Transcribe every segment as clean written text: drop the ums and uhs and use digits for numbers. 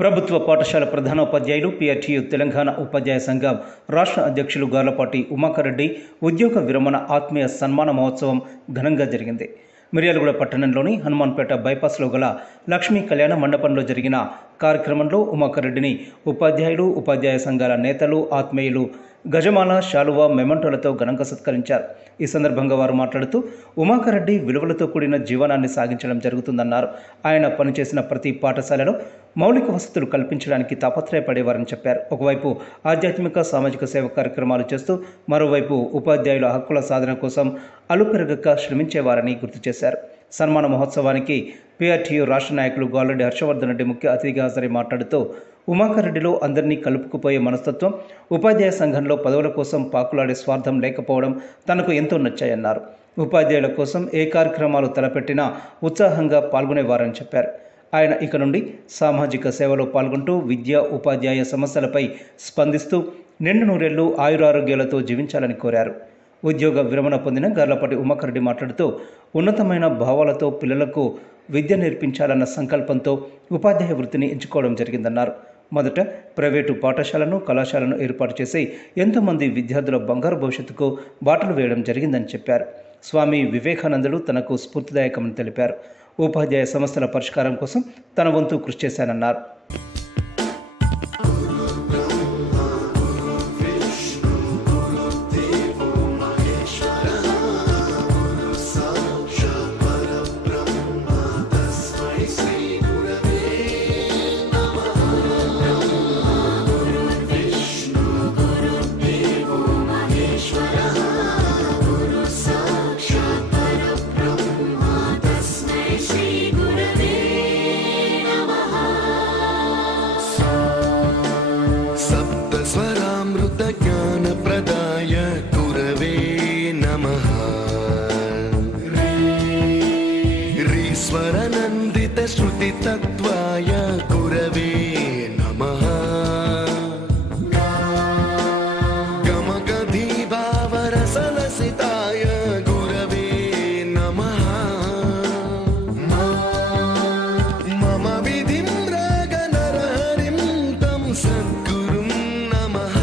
ప్రభుత్వ పాఠశాల ప్రధానోపాధ్యాయులు పిఆర్టీయూ తెలంగాణ ఉపాధ్యాయ సంఘం రాష్ట్ర అధ్యక్షులు గార్లపాటి ఉమాకర్ రెడ్డి ఉద్యోగ విరమణ ఆత్మీయ సన్మాన మహోత్సవం ఘనంగా జరిగింది. మిర్యాలగూడ పట్టణంలోని హనుమాన్పేట బైపాస్లో గల లక్ష్మీ కళ్యాణ మండపంలో జరిగిన కార్యక్రమంలో ఉమాకర్ రెడ్డిని ఉపాధ్యాయులు, ఉపాధ్యాయ సంఘాల నేతలు, ఆత్మీయులు గజమాల, శాలువా, మెమంటోలతో ఘనంగా సత్కరించారు. ఈ సందర్భంగా వారు మాట్లాడుతూ ఉమాకర్ రెడ్డి విలువలతో కూడిన జీవనాన్ని సాగించడం జరుగుతుందన్నారు. ఆయన పనిచేసిన ప్రతి పాఠశాలలో మౌలిక వసతులు కల్పించడానికి తాపత్రయపడేవారని చెప్పారు. ఒకవైపు ఆధ్యాత్మిక, సామాజిక సేవ కార్యక్రమాలు చేస్తూ మరోవైపు ఉపాధ్యాయుల హక్కుల సాధన కోసం అలుపెరగక శ్రమించేవారని గుర్తు చేశారు. సన్మాన మహోత్సవానికి పిఆర్టీయూ రాష్ట్ర నాయకులు గాలరెడ్డి హర్షవర్ధన్ రెడ్డి ముఖ్య అతిథిగా హాజరై మాట్లాడుతూ ఉమాకర్ రెడ్డిలో అందరినీ కలుపుకుపోయే మనస్తత్వం, ఉపాధ్యాయ సంఘంలో పదవుల కోసం పాకులాడే స్వార్థం లేకపోవడం తనకు ఎంతో నచ్చాయన్నారు. ఉపాధ్యాయుల కోసం ఏ కార్యక్రమాలు తలపెట్టినా ఉత్సాహంగా పాల్గొనేవారని చెప్పారు. ఆయన ఇక నుండి సామాజిక సేవలో పాల్గొంటూ విద్య, ఉపాధ్యాయ సమస్యలపై స్పందిస్తూ నిండు నూరేళ్లు ఆయురారోగ్యాలతో జీవించాలని కోరారు. ఉద్యోగ విరమణ పొందిన గార్లపాటి ఉమాకర్ రెడ్డి మాట్లాడుతూ ఉన్నతమైన భావాలతో పిల్లలకు విద్య నేర్పించాలన్న సంకల్పంతో ఉపాధ్యాయ వృత్తిని ఎంచుకోవడం జరిగిందన్నారు. మొదట ప్రైవేటు పాఠశాలను, కళాశాలను ఏర్పాటు చేసి ఎంతోమంది విద్యార్థుల బంగారు భవిష్యత్తుకు బాటలు వేయడం జరిగిందని చెప్పారు. స్వామి వివేకానందులు తనకు స్ఫూర్తిదాయకమని తెలిపారు. ఉపాధ్యాయ సమస్యల పరిష్కారం కోసం తన వంతు కృషి చేశానన్నారు. ज्ञानप्रदाय गुरवे नमः। ऋस्वरनन्दितश्रुतितत्त्वाय गुरवे नमः। गमगधीभावरसलसिताय गुरवे नमः। मम विधिं रागनरहरिं तं सद्गुरुं नमः।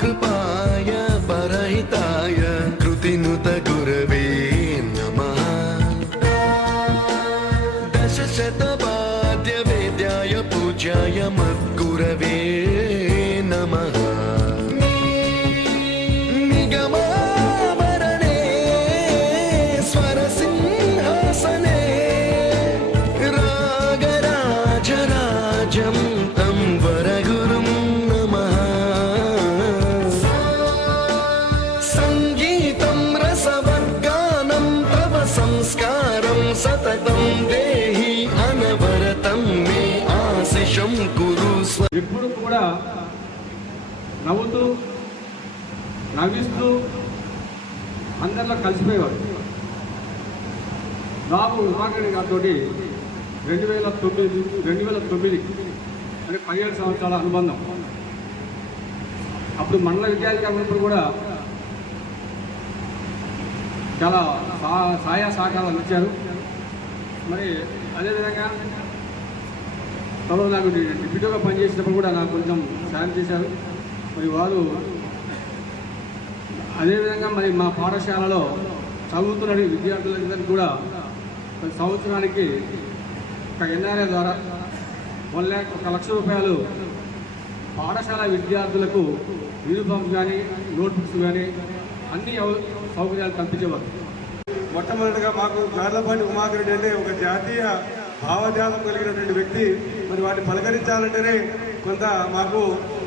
कृपाय परहिताय कृतिनुत गुरवे नमः। दशशतवाद्यवेद्याय पूज्याय मद्गुरवे नमः। निगमावरणे स्वरसिंहासने रागराजराजं तं वरगुरुं नमः। संस्कारं सततं देहि अनवरतं मे आशिषं कुरु। ఇప్పుడు కూడా నవ్విస్తూ అందరిలో కలిసిపోయేవాడు. నాకు ఉమాకర్ గారితో 2009 అంటే 17 సంవత్సరాల అనుబంధం. అప్పుడు మండల విద్యాధికారి ఉన్నప్పుడు కూడా చాలా సహాయ సహకారాలు ఇచ్చారు. మరి అదేవిధంగా త్వరలో నాకు డిప్యూటీగా పనిచేసినప్పుడు కూడా నాకు కొంచెం సాయం చేశారు. మరి వారు అదేవిధంగా మరి మా పాఠశాలలో చదువుతున్న విద్యార్థులందరికీ కూడా సంవత్సరానికి ఒక ఎన్ఆర్ఐ ద్వారా 1,00,000 రూపాయలు పాఠశాల విద్యార్థులకు యూనిఫామ్స్ కానీ, నోట్బుక్స్ కానీ అన్ని సౌకర్యాలు కల్పించేవారు. మొట్టమొదటిగా మాకు గార్లపాటి ఉమాకర్ రెడ్డి అంటే ఒక జాతీయ భావజాలం కలిగినటువంటి వ్యక్తి. మరి వాటిని పలకరించాలంటేనే కొంత మాకు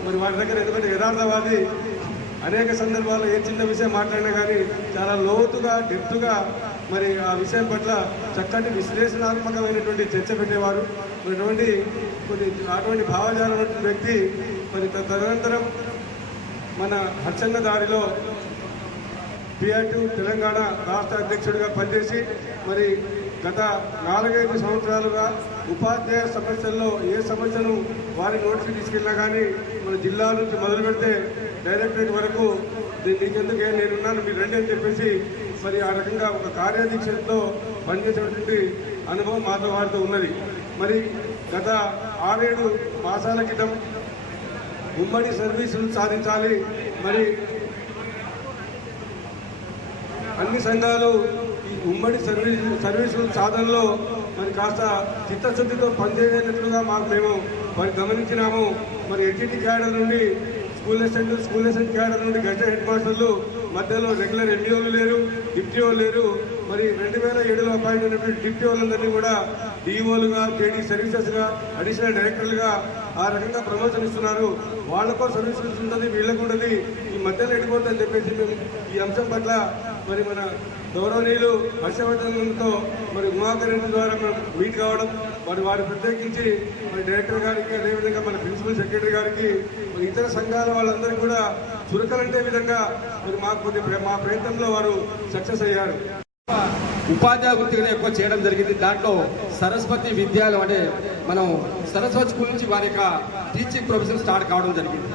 మరి వారి దగ్గర ఎందుకంటే యథార్థవాది అనేక సందర్భాల్లో ఏ చిన్న విషయం మాట్లాడినా కానీ చాలా లోతుగా డెప్త్గా మరి ఆ విషయం పట్ల చక్కటి విశ్లేషణాత్మకమైనటువంటి చర్చ పెట్టేవారు. మరి అటువంటి భావజాలం వ్యక్తి మరి తదనంతరం మన హర్చన్న దారిలో PRTU తెలంగాణ రాష్ట్ర అధ్యక్షుడిగా పనిచేసి మరి గత 4-5 సంవత్సరాలుగా ఉపాధ్యాయ సమస్యల్లో ఏ సమస్యను వారి నోటికి తీసుకెళ్ళినా కానీ మన జిల్లా నుంచి మొదలు పెడితే డైరెక్టరేట్ వరకు నీకెందుకే నేనున్నాను మీరు రండి అని చెప్పేసి మరి ఆ రకంగా ఒక కార్యాధ్యక్షతలో పనిచేసేటువంటి అనుభవం మాతో వారితో ఉన్నది. మరి గత 6-7 మాసాల క్రితం ఉమ్మడి సర్వీసులు సాధించాలి, మరి అన్ని సంఘాలు ఈ ఉమ్మడి సర్వీసుల సాధనలో మరి కాస్త చిత్తశుద్ధితో పనిచేయనట్లుగా మేము గమనించినాము. మరి ఎడ్జిటి క్యాడర్ నుండి స్కూల్ అసిస్టెంట్ క్యాడర్ నుండి గజ హెడ్ మాస్టర్లు, మధ్యలో రెగ్యులర్ ఎండిఓలు లేరు, డిప్టీఓలు లేరు. మరి 2007లో అపాయింట్ అయినటువంటి డిప్టీఓలందరినీ కూడా డిఓలుగా, కేడీ సర్వీసెస్గా, అడిషనల్ డైరెక్టర్లుగా ఆ రకంగా ప్రమోషన్ ఇస్తున్నారు. వాళ్ళకో సర్వీసెస్ ఉంటుంది, వీళ్ళకు ఉంటుంది, ఈ మధ్యలో ఎడిపోతుందని చెప్పేసి మేము ఈ అంశం పట్ల మరి మన గౌరవనీయులు హర్షవర్ధన్తో మరి ఉమాకర్ రెడ్డి ద్వారా మనం మీట్ కావడం, వారు ప్రత్యేకించి మరి డైరెక్టర్ గారికి, అదేవిధంగా మన ప్రిన్సిపల్ సెక్రటరీ గారికి, మరి ఇతర సంఘాల వాళ్ళందరికీ కూడా చురకలంటే విధంగా మరి మా ప్రయత్నంలో వారు సక్సెస్ అయ్యారు. ఉపాధ్యాయ వృత్తిని ఎక్కువ చేయడం జరిగింది. దాంట్లో సరస్వతి విద్యాలయం అంటే మనం సరస్వతి స్కూల్ నుంచి వారి యొక్క టీచింగ్ ప్రొఫెషన్ స్టార్ట్ కావడం జరిగింది.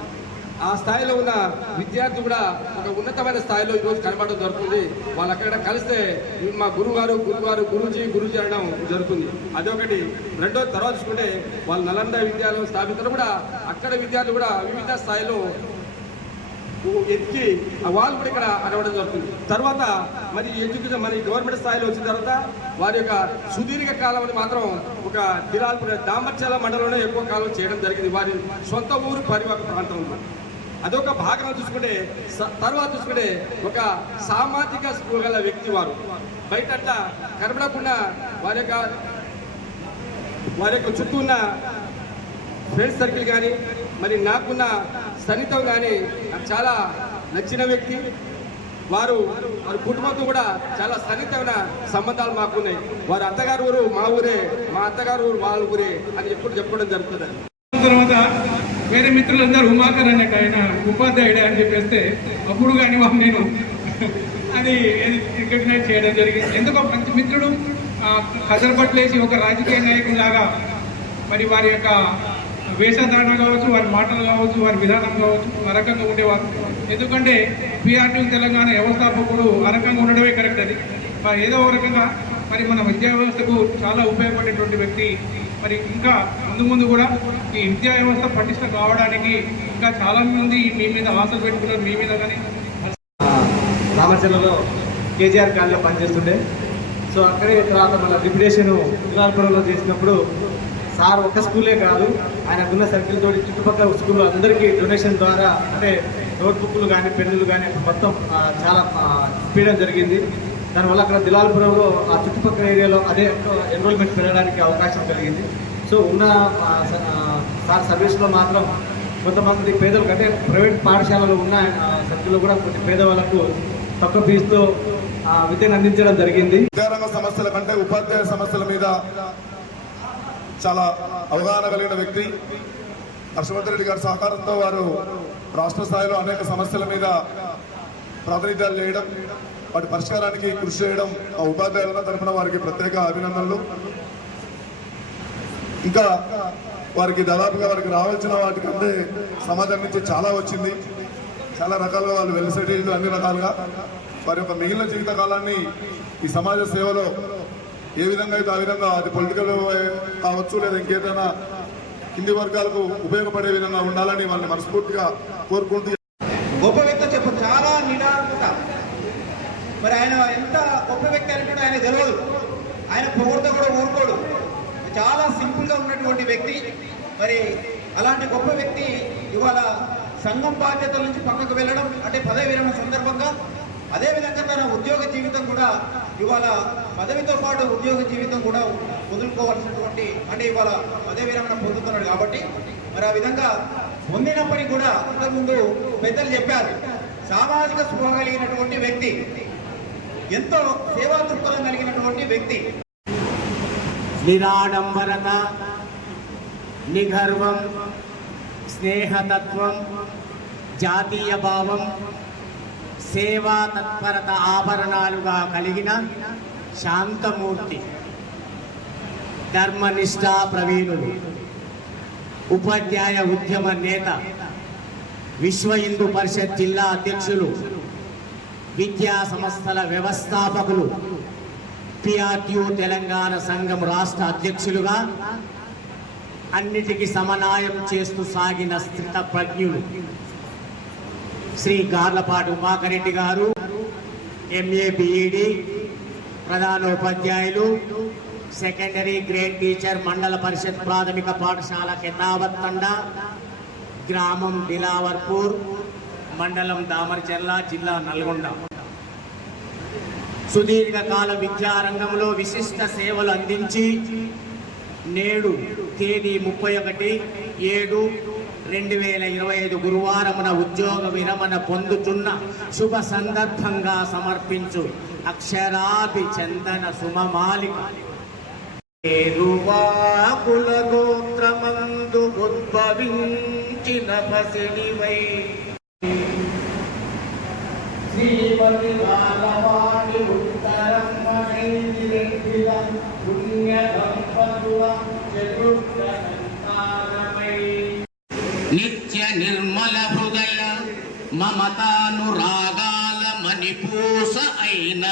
ఆ స్థాయిలో ఉన్న విద్యార్థి కూడా ఒక ఉన్నతమైన స్థాయిలో ఈరోజు కనబడడం జరుగుతుంది. వాళ్ళు అక్కడ కలిస్తే మా గురూజీ అనడం జరుగుతుంది. అదొకటి. రెండో తర్వాత చూసుకుంటే వాళ్ళు నలంద విద్యాలయం స్థాపించడం కూడా అక్కడ విద్యార్థులు కూడా వివిధ స్థాయిలో ఎత్తి వాళ్ళు కూడా ఇక్కడ అనవడం జరుగుతుంది. తర్వాత మరి ఎడ్యుకేషన్ మరి గవర్నమెంట్ స్థాయిలో వచ్చిన తర్వాత వారి యొక్క సుదీర్ఘ కాలం అని మాత్రం ఒక దిలాల్పూర్ దామర్చాల మండలంలో ఎక్కువ కాలం చేయడం జరిగింది. వారి సొంత ఊరు పరివాహక ప్రాంతంలో అదొక భాగంగా చూసుకుంటే, తర్వాత చూసుకుంటే ఒక సామాజిక స్పృహ గల వ్యక్తి వారు. బయట కనబడకుండా వారి యొక్క చుట్టూ ఉన్న ఫ్రెండ్స్ సర్కిల్ కానీ మరి నాకున్న సన్నిహితం కానీ నాకు చాలా నచ్చిన వ్యక్తి వారు. వారి కుటుంబంతో కూడా చాలా సన్నిహితమైన సంబంధాలు మాకున్నాయి. వారి అత్తగారు ఊరు మా ఊరే, మా అత్తగారు ఊరు వాళ్ళ ఊరే అని ఎప్పుడు చెప్పుకోవడం జరుగుతుంది. తర్వాత వేరే మిత్రులందరూ ఉమాకర్ అనే ఆయన ఉపాధ్యాయుడే అని చెప్పేస్తే అప్పుడు కానీ నేను అది రికగ్నైజ్ చేయడం జరిగింది. ఎందుకో మంచి మిత్రుడు కసరపట్లేసి ఒక రాజకీయ నాయకులాగా మరి వారి యొక్క వేషధారణ కావచ్చు, వారి మాటలు కావచ్చు, వారి విధానం కావచ్చు ఆ రకంగా ఉండేవారు. ఎందుకంటే PRTU తెలంగాణ వ్యవస్థాపకుడు ఆ రకంగా ఉండడమే కరెక్ట్. అది ఏదో ఒక రకంగా మరి మన విద్యా వ్యవస్థకు చాలా ఉపయోగపడేటువంటి వ్యక్తి. మరి ఇంకా ముందు కూడా ఈ విద్యా వ్యవస్థ పటిష్టం కావడానికి ఇంకా చాలా మంది మీ మీద ఆశలు పెట్టుకున్నారు. మీ మీద కానీ రామచంద్రలో KGR కాలేజీలో పనిచేస్తుండే. సో అక్కడే తర్వాత మన రిప్యుటేషన్ శ్రీకాకుళంలో చేసినప్పుడు సార్ ఒక స్కూలే కాదు, ఆయనకున్న సర్కిల్ తోటి చుట్టుపక్కల స్కూల్ అందరికీ డొనేషన్ ద్వారా అంటే నోట్బుక్లు కానీ పెన్నులు కానీ మొత్తం చాలా ఇప్పించడం జరిగింది. దానివల్ల అక్కడ దిలాల్పురంలో ఆ చుట్టుపక్కల ఏరియాలో అదే ఎన్రోల్మెంట్ పెరగడానికి అవకాశం కలిగింది. సో ఉన్న సార్ సర్వీస్లో మాత్రం కొంతమంది పేదలకు అంటే ప్రైవేట్ పాఠశాలలో ఉన్న సర్కిల్లో కూడా కొన్ని పేదవాళ్ళకు తక్కువ ఫీజుతో విద్యను అందించడం జరిగింది. విద్యారంగ సమస్యల కంటే ఉపాధ్యాయ సమస్యల మీద చాలా అవగాహన కలిగిన వ్యక్తి. హర్షవర్ధన్ రెడ్డి గారి సహకారంతో వారు రాష్ట్ర స్థాయిలో అనేక సమస్యల మీద ప్రాతినిధ్యాలు చేయడం, వాటి పరిష్కారానికి కృషి చేయడం ఆ ఉపాధ్యాయుల తరఫున వారికి ప్రత్యేక అభినందనలు. ఇంకా వారికి దాదాపుగా వారికి రావాల్సిన వాటికంటే సమాజం నుంచి చాలా వచ్చింది. చాలా రకాలుగా వాళ్ళు వెల్ సెటిల్డ్, అన్ని రకాలుగా వారి యొక్క మిగిలిన జీవితకాలాన్ని ఈ సమాజ సేవలో ఏ విధంగా అయితే ఆ విధంగా అది పొలిటికల్ కావచ్చు లేదా ఇంకేదైనా కింది వర్గాలకు ఉపయోగపడే విధంగా ఉండాలని వాళ్ళని మనస్ఫూర్తిగా కోరుకుంటూ. గొప్ప వ్యక్తి చెప్పు చాలా నిదానంత. మరి ఆయన ఎంత గొప్ప వ్యక్తి అని కూడా ఆయన తెలియదు. ఆయన పొగడుతో కూడా ఊరుకోడు. చాలా సింపుల్గా ఉన్నటువంటి వ్యక్తి. మరి అలాంటి గొప్ప వ్యక్తి ఇవాళ సంఘం బాధ్యతల నుంచి పక్కకు వెళ్ళడం అంటే పదవి విరమణ సందర్భంగా, అదేవిధంగా తన ఉద్యోగ జీవితం కూడా ఇవాళ పదవితో పాటు ఉద్యోగ జీవితం కూడా వదులుకోవాల్సినటువంటి అంటే ఇవాళ పదవి విరమణ పొందుతున్నాడు కాబట్టి మరి ఆ విధంగా పొందినప్పటికీ కూడా ఇంతకుముందు పెద్దలు చెప్పారు, సామాజిక స్పృహ కలిగినటువంటి వ్యక్తి, ఎంతో సేవా దృక్పథం కలిగినటువంటి వ్యక్తి. నిరాడంబరత, నిగర్వం, స్నేహతత్వం, జాతీయ భావం, సేవా తత్పరత ఆభరణాలుగా కలిగిన శాంతమూర్తి, ధర్మనిష్ఠా ప్రవీణుడు, ఉపాధ్యాయ ఉద్యమ నేత, విశ్వ హిందూ పరిషత్ జిల్లా అధ్యక్షులు, విద్యా సంస్థల వ్యవస్థాపకులు, PRTU తెలంగాణ సంఘం రాష్ట్ర అధ్యక్షులుగా అన్నిటికీ సమన్వయం చేస్తూ సాగిన స్థిత ప్రజ్ఞులు శ్రీ గార్లపాటి ఉమాకర్ రెడ్డి గారు, MA BEd, ప్రధానోపాధ్యాయులు, సెకండరీ గ్రేడ్ టీచర్, మండల పరిషత్ ప్రాథమిక పాఠశాల కెన్నావత్ తండా, గ్రామం దిలావర్పూర్, మండలం దామరచెర్ల, జిల్లా నల్గొండ. సుదీర్ఘకాల విద్యారంగంలో విశిష్ట సేవలు అందించి నేడు తేదీ 31/7/2025 గురువారమున ఉద్యోగ విరమణ పొందుతున్న శుభ సందర్భంగా సమర్పించు అక్షరాభి చందన సుమమాలిక. కుల గోత్రమందు ఉద్భవించిన పసిడివై శ్రీమతి బాలవాణి ఉత్తరమ్మ రెడ్డిల పుణ్య దంపతుల చతుర్థ సంతానమై నిత్య నిర్మల హృదయ మమతానురాగాల మణిపూస అయిన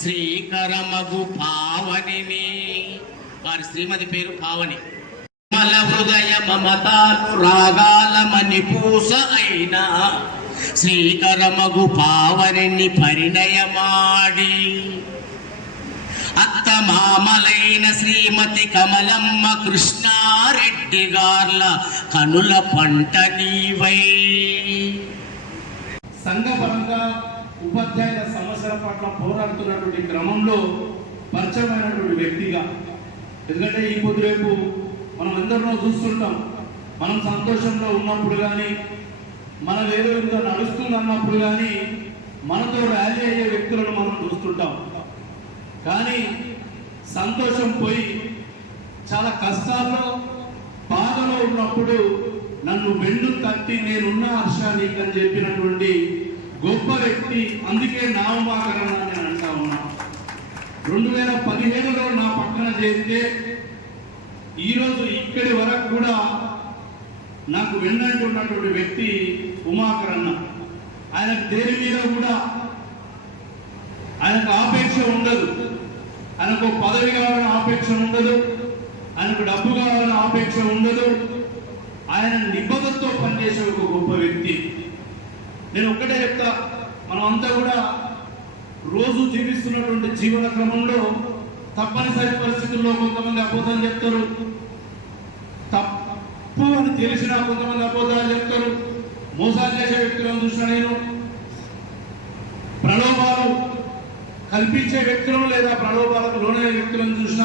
శ్రీకరమగు పావనిని. వారి శ్రీమతి పేరు పావని. నిర్మల హృదయ మమతానురాగాల మణిపూస అయిన శ్రీకరమగు పావనిని పరిణయమాడి అత్త మామలైన శ్రీమతి కమలమ్మ కృష్ణారెడ్డి గార్ల కనుల పంట నీవై. సంఘపరంగా ఉపాధ్యాయుల సమస్యల పట్ల పోరాడుతున్నటువంటి క్రమంలో పరిచయమైనటువంటి వ్యక్తిగా, ఎందుకంటే ఈ పొద్దురేపు మనం అందరిలో చూస్తుంటాం, మనం సంతోషంలో ఉన్నప్పుడు కానీ, మన వేరే విధంగా నడుస్తుంది అన్నప్పుడు కానీ మనతో ర్యాలీ అయ్యే వ్యక్తులను మనం చూస్తుంటాం. కానీ సంతోషం పోయి చాలా కష్టాల్లో బాధలో ఉన్నప్పుడు నన్ను వెన్ను తట్టి నేనున్న హర్ష నీకు అని చెప్పినటువంటి గొప్ప వ్యక్తి. అందుకే నా ఉమాకరణ అని అంటా ఉన్నా. 2017లో నా పక్కన చేరితే ఈరోజు ఇక్కడి వరకు కూడా నాకు వెన్నంటి ఉన్నటువంటి వ్యక్తి ఉమాకర్ అన్న. ఆయనకు దేని మీద కూడా ఆయనకు ఆపేక్ష ఉండదు, ఆయనకు పదవి కావాలని ఆపేక్ష ఉండదు, ఆయనకు డబ్బు కావాలని ఆపేక్ష ఉండదు. ఆయన నిబద్ధతతో పనిచేసే ఒక గొప్ప వ్యక్తి. నేను ఒక్కటే చెప్తా, మనం అంతా కూడా రోజు జీవిస్తున్నటువంటి జీవన క్రమంలో తప్పనిసరి పరిస్థితుల్లో కొంతమంది అబద్ధాలు చెప్తారు, తప్పు అని తెలిసినా కొంతమంది అబద్ధాలు చెప్తారు. మోసాలు చేసే వ్యక్తులను చూసిన నేను, ప్రలోభాలు కల్పించే వ్యక్తులను లేదా ప్రలోభాలకు లోనైన వ్యక్తులను చూసిన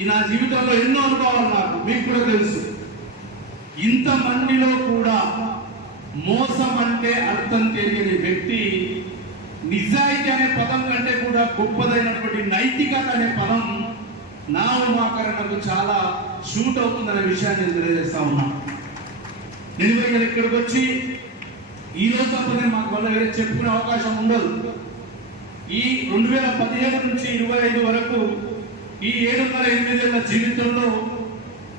ఈ నా జీవితంలో ఎన్నో అనుభవాలు నాకు, మీకు కూడా తెలుసు. ఇంతమందిలో కూడా మోసం అంటే అర్థం తెలియని వ్యక్తి, నిజాయితీ అనే పదం కంటే కూడా గొప్పదైనటువంటి నైతికత అనే పదం నా ఉమాకరణకు చాలా షూట్ అవుతుందనే విషయాన్ని నేను తెలియజేస్తా ఉన్నా. నేను ఇక్కడికి వచ్చి ఈ రోజు తప్పనే మాకు వల్ల వేరే చెప్పుకునే అవకాశం ఉండదు. ఈ 2017 నుంచి 25 వరకు ఈ 7.5 ఏళ్ల జీవితంలో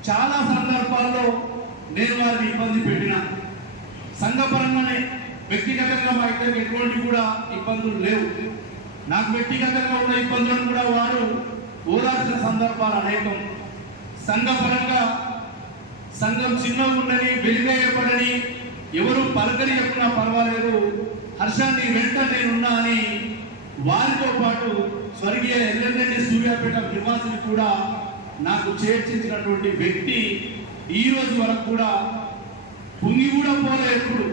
చాలా సందర్భాల్లో నేను వారిని ఇబ్బంది పెట్టిన. సంఘపరంగానే వ్యక్తిగతంగా మా ఇద్దరికి ఎటువంటి కూడా ఇబ్బందులు లేవు. నాకు వ్యక్తిగతంగా ఉన్న ఇబ్బందులను కూడా వారు ఓదార్చిన సందర్భాలు అనేకం. సంఘపరంగా సంఘం చిన్నగా ఉండని, వెలివేయబడని, ఎవరు పలకరి చెప్పినా పర్వాలేదు, హర్షాన్ని వెంట నేనున్నా అని వారితో పాటు స్వర్గీయ ఎల్లంరెడ్డి సూర్యాపేట నివాసిని కూడా నాకు చేర్చించినటువంటి వ్యక్తి ఈ రోజు వరకు కూడా కుంగి కూడా పోలేదు. ఎప్పుడు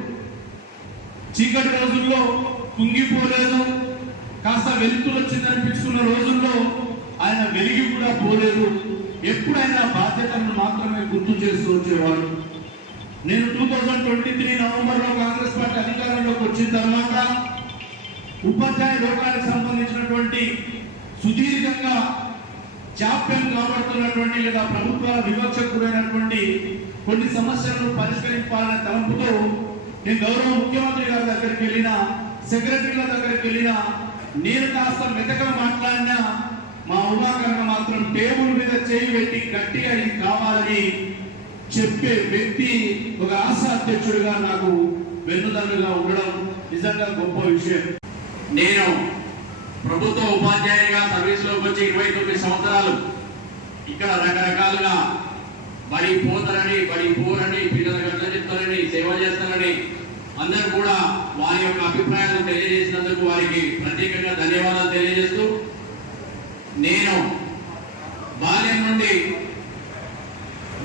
చీకటి రోజుల్లో కుంగిపోలేదు, కాస్త వెలుతురు వచ్చిందనిపించుకున్న రోజుల్లో ఆయన వెలిగి కూడా పోలేదు. ఎప్పుడైనా బాధ్యతలను మాత్రమే గుర్తు చేస్తూ వచ్చేవాడు. నేను 2023 నవంబర్లో కాంగ్రెస్ పార్టీ అధికారంలోకి వచ్చిన తర్వాత ఉపాధ్యాయ లోకానికి సంబంధించినటువంటి సుదీర్ఘంగా జాప్యం కాబడుతున్నటువంటి లేదా ప్రభుత్వాల వివక్షకు గురైనటువంటి కొన్ని సమస్యలను పరిష్కరించాలనే తలంపుతో నేను గౌరవ ముఖ్యమంత్రి గారి దగ్గరికి వెళ్ళిన, సెక్రటరీల దగ్గరికి వెళ్ళిన, నేను కాస్త మెతగా మాట్లాడినా మా ఉమాకరణ మాత్రం టేబుల్ మీద చేయి పెట్టి గట్టిగా ఇది కావాలని చెప్పే వ్యక్తి ఒక ఆశా అధ్యక్షుడిగా నాకు వెన్నుదన్నుగా ఉండడం నిజంగా గొప్ప విషయం. నేను ప్రభుత్వ ఉపాధ్యాయునిగా సర్వీస్లోకి వచ్చి 29 సంవత్సరాలు ఇక్కడ రకరకాలుగా బడి పోతారని, బడి పోరని, పిల్లల గట్ల చెప్తారని, సేవ చేస్తారని అందరూ కూడా వారి యొక్క అభిప్రాయాలు తెలియజేసినందుకు వారికి ప్రత్యేకంగా ధన్యవాదాలు తెలియజేస్తూ, నేను బాల్యం నుండి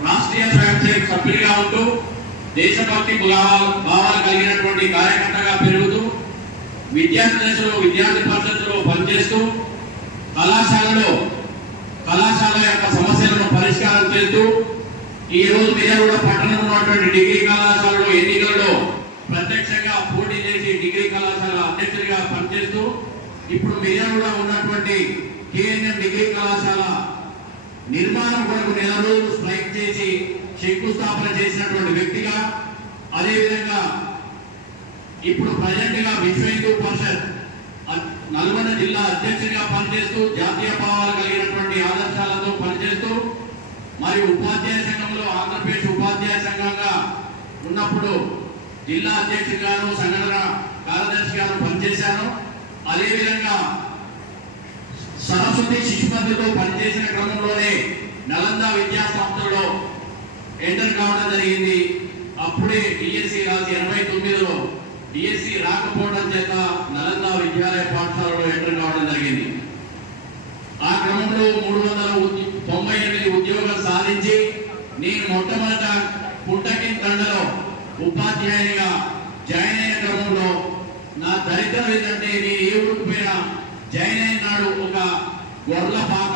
రాష్ట్రీయ స్వయం సేవక సభ్యుడిగా ఉంటూ దేశభక్తి భావాలు కలిగినటువంటి కార్యకర్తగా పెరుగుతూ విద్యార్థి దశలో విద్యార్థి పరిషత్తులో పనిచేస్తూ కళాశాల యొక్క సమస్యలను పరిష్కారం చేస్తూ ఈ రోజు మిర్యాలగూడ పట్టణంలో ఉన్నటువంటి డిగ్రీ కళాశాలలో ఎన్నికలలో ప్రత్యక్షంగా పోటీ చేసి డిగ్రీ కళాశాల అధ్యక్షుడిగా పనిచేస్తూ ఇప్పుడు మిర్యాలగూడ ఉన్నటువంటి కేఎన్ఎం డిగ్రీ కళాశాల నిర్మాణం కొరకు 4 రోజులు స్ట్రైక్ చేసి శంకుస్థాపన చేసినటువంటి వ్యక్తిగా, అదేవిధంగా ఇప్పుడు ప్రజెంట్ గా విశ్వ హిందూ పరిషత్ నల్గొండ జిల్లా అధ్యక్షుడిగా పనిచేస్తూ జాతీయ భావాలు కలిగినటువంటి ఆదర్శాలతో పనిచేస్తూ మరియు ఉపాధ్యాయ సంఘంలో ఆంధ్రప్రదేశ్ ఉపాధ్యాయ సంఘంగా ఉన్నప్పుడు జిల్లా అధ్యక్షుడిగాను సంఘటన కార్యదర్శిగాను పనిచేశాను. అదేవిధంగా సరస్వతి శిశు మందిర్లో పనిచేసిన క్రమంలోనే నలంద విద్యా సంస్థలో ఎంటర్ కావడం జరిగింది. అప్పుడే డిఎస్సి రాసి 89లో డిఎస్సి రాకపోవడం చేత నలంద విద్యాలయ పాఠశాలలో ఎంటర్ కావడం జరిగింది. ఆ క్రమంలో 398 ఉద్యోగాలు సాధించి నేను మొట్టమొదట పుట్టకిన్ తండలో ఉపాధ్యాయునిగా జాయిన్ అయిన క్రమంలో నా దరిద్రం ఏంటంటే నేను ఏ ఊరికి పోయినా జాయిన్ అయిన నాడు ఒక గొర్రెల పాక,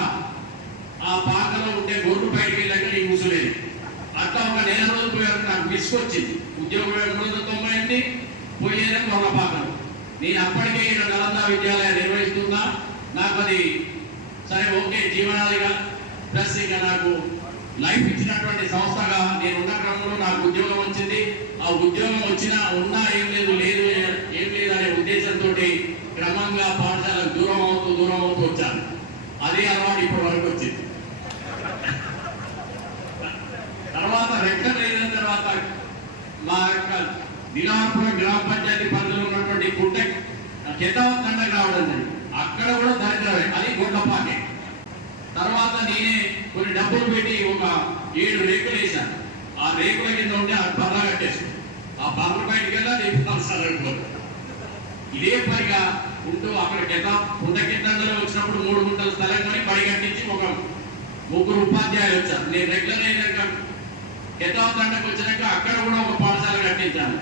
ఆ పాకలో ఉండే గొర్రెలు బయటికి వెళ్ళి కూర్చోలేదు. అట్లా ఒక 4 రోజులు పోయారు. నాకు విసుకొచ్చింది. ఉద్యోగం 398 పోయేదా గొర్రెల పాకలు. నేను అప్పటికే ఇక్కడ నలంద విద్యాలయం నిర్వహిస్తున్నా. నాకు అది సరే ఓకే జీవనాదిగా ప్లస్ ఇంకా నాకు లైఫ్ ఇచ్చినటువంటి సంస్థగా నేను ఉన్న క్రమంలో నాకు ఉద్యోగం వచ్చింది. ఆ ఉద్యోగం వచ్చినా ఉన్నా ఏం లేదు అనే ఉద్దేశంతో క్రమంగా పాఠశాలకు దూరం అవుతూ వచ్చాను. అదే అలవాటు ఇప్పటి వరకు వచ్చింది. తర్వాత రెక్కలు అయిన తర్వాత మా యొక్క దినాపురం గ్రామ పంచాయతీ పరిధిలో ఉన్నటువంటి గుడ్డ కేతావత్ తండకు రావడం జరిగింది. అక్కడ కూడా దరిద్రమే, అది గుడ్డపాకే. తర్వాత నేనే కొన్ని డబ్బులు పెట్టి ఒక 7 రేకులు వేశాను. ఆ రేకుల కింద ఉంటే ఆ బర్ర కట్టేసాను. ఆ బర్ర బయటికి వెళ్ళాలి ఇదే పనిగా ఉంటూ అక్కడ గుంటకిందంలో వచ్చినప్పుడు 3 గుంటల స్థలం కొని బడి కట్టించి ఒక 3 ఉపాధ్యాయులు వచ్చారు. నేను రెగ్యులర్ అయినాక కేతావత్ తండకు వచ్చినాక అక్కడ కూడా ఒక పాఠశాల కట్టించాను.